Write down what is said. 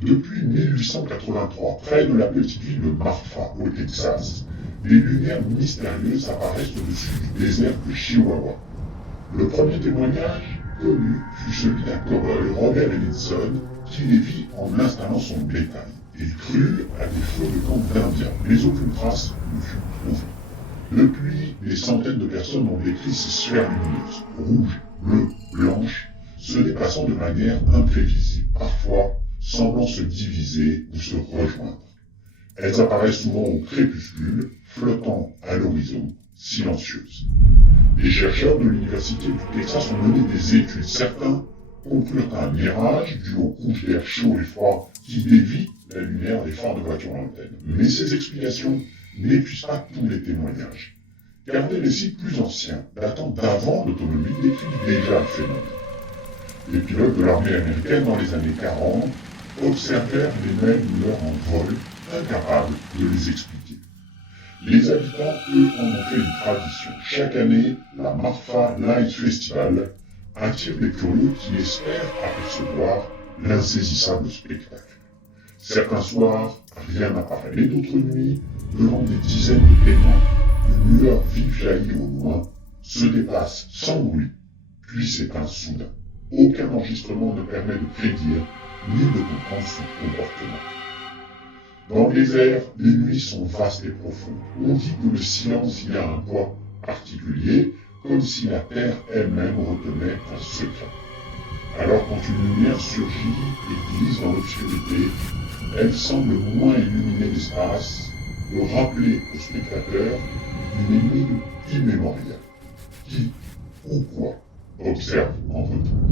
Depuis 1883, près de la petite ville de Marfa, au Texas, des lumières mystérieuses apparaissent au-dessus du désert de Chihuahua. Le premier témoignage connu fut celui d'un cow-boy, Robert Ellinson, qui les vit en installant son bétail. Il crut à des feux de camp d'Indiens, mais aucune trace ne fut trouvée. Depuis, des centaines de personnes ont décrit ces sphères lumineuses, rouges, bleues, blanches, se déplaçant de manière imprévisible, parfois semblant se diviser ou se rejoindre. Elles apparaissent souvent au crépuscule, flottant à l'horizon, silencieuses. Les chercheurs de l'Université du Texas ont mené des études. Certains conclurent un mirage dû aux couches d'air chaud et froid qui dévient la lumière des phares de voitures lointaines. Mais ces explications n'épuisent pas tous les témoignages, car des récits plus anciens, datant d'avant l'autonomie, décrivent déjà le phénomène. Les pilotes de l'armée américaine dans les années 40 observèrent les mêmes lueurs en vol, incapables de les expliquer. Les habitants, eux, en ont fait une tradition. Chaque année, la Marfa Light Festival attire des curieux qui espèrent apercevoir l'insaisissable spectacle. Certains soirs, rien n'apparaît, mais d'autres nuits, devant des dizaines de témoins, une lueur vive jaillit au loin, se déplace sans bruit, puis s'éteint soudain. Aucun enregistrement ne permet de prédire ni de comprendre son comportement. Dans les airs, les nuits sont vastes et profondes. On dit que le silence y a un poids particulier, comme si la Terre elle-même retenait un secret. Alors quand une lumière surgit et glisse dans l'obscurité, elle semble moins illuminer l'espace, de rappeler au spectateur une énigme immémoriale. Qui ou quoi observe en retour.